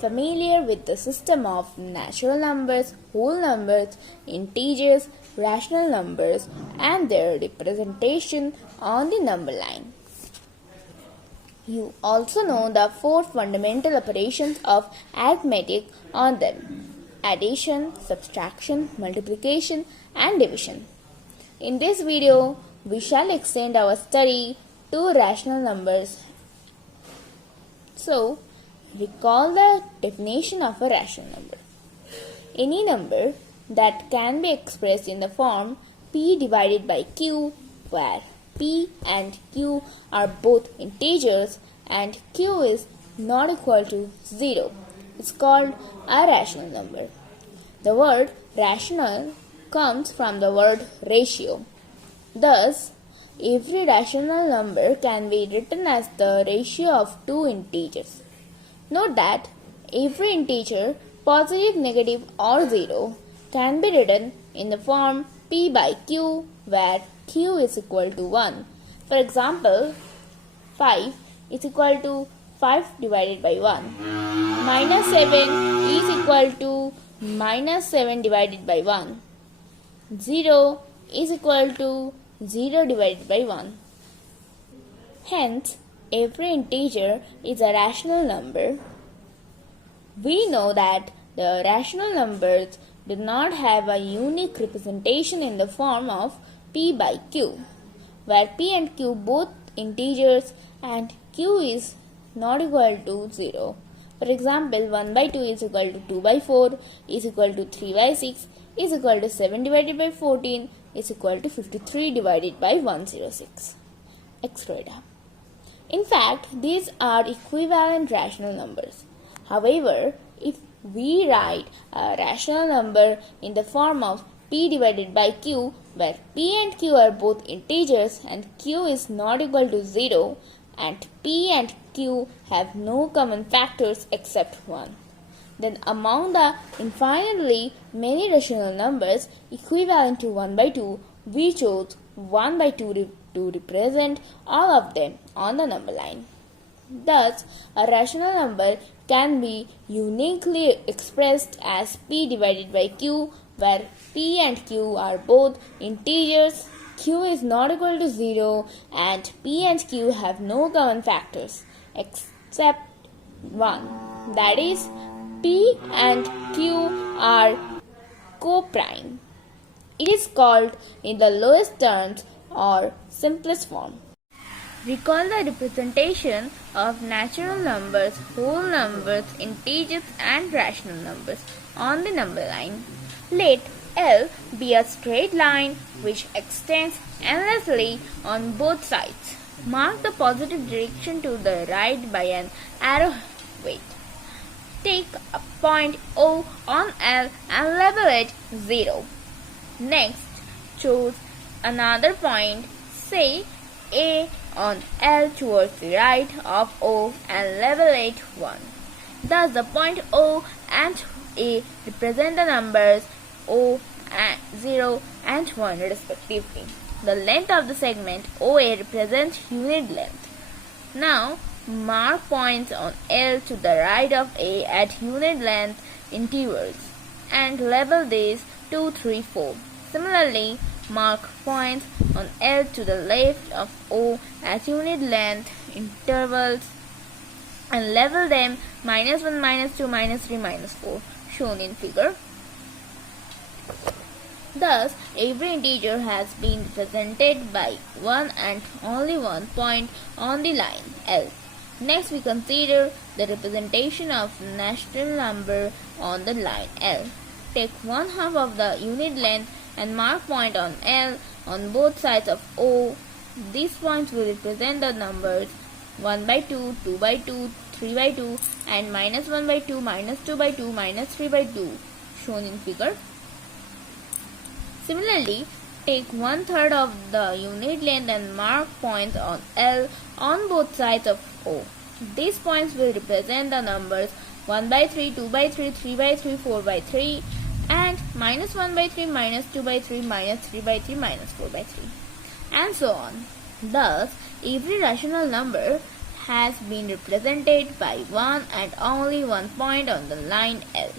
familiar with the system of natural numbers, whole numbers, integers, rational numbers, and their representation on the number line. You also know the four fundamental operations of arithmetic on them: addition, subtraction, multiplication, and division. In this video, we shall extend our study to rational numbers. So, recall the definition of a rational number. Any number that can be expressed in the form p divided by q, where p and q are both integers and q is not equal to 0, is called a rational number. The word rational comes from the word ratio. Thus, every rational number can be written as the ratio of two integers. Note that every integer, positive, negative, or 0, can be written in the form p by q, where q is equal to 1. For example, 5 is equal to 5 divided by 1. Minus 7 is equal to minus 7 divided by 1. 0 is equal to 0 divided by 1. Hence, every integer is a rational number. We know that the rational numbers do not have a unique representation in the form of p by q, where p and q both integers and q is not equal to 0. For example, 1 by 2 is equal to 2 by 4 is equal to 3 by 6 is equal to 7 divided by 14 is equal to 53 divided by 106, etc. In fact, these are equivalent rational numbers. However, if we write a rational number in the form of p divided by q, where p and q are both integers and q is not equal to 0, and p and q have no common factors except 1, then among the infinitely many rational numbers equivalent to 1 by 2, we chose 1 by 2 to represent all of them on the number line. Thus, a rational number can be uniquely expressed as p divided by q, where p and q are both integers, q is not equal to 0, and p and q have no common factors except 1. That is, p and q are coprime. It is called in the lowest terms or simplest form. Recall the representation of natural numbers, whole numbers, integers, and rational numbers on the number line. Let L be a straight line which extends endlessly on both sides. Mark the positive direction to the right by an arrow weight. Take a point O on L and label it 0. Next, choose another point, say A, on L towards the right of O and label it 1. Thus, the point O and A represent the numbers O, 0 and 1 respectively. The length of the segment OA represents unit length. Now, mark points on L to the right of A at unit length intervals and label these 2, 3, 4. Similarly, mark points on L to the left of O at unit length intervals and label them -1, -2, -3, -4 shown in figure. Thus, every integer has been represented by one and only one point on the line L. Next, we consider the representation of natural number on the line L. Take 1/2 of the unit length and mark point on L on both sides of O. These points will represent the numbers 1 by 2, 2 by 2, 3 by 2 and -1 by 2, -2 by 2, -3 by 2 shown in figure. Similarly, take 1/3 of the unit length and mark points on L on both sides of O. These points will represent the numbers 1 by 3, 2 by 3, 3 by 3, 4 by 3 and -1 by 3, -2 by 3, -3 by 3, -4 by 3 and so on. Thus, every rational number has been represented by one and only one point on the line L.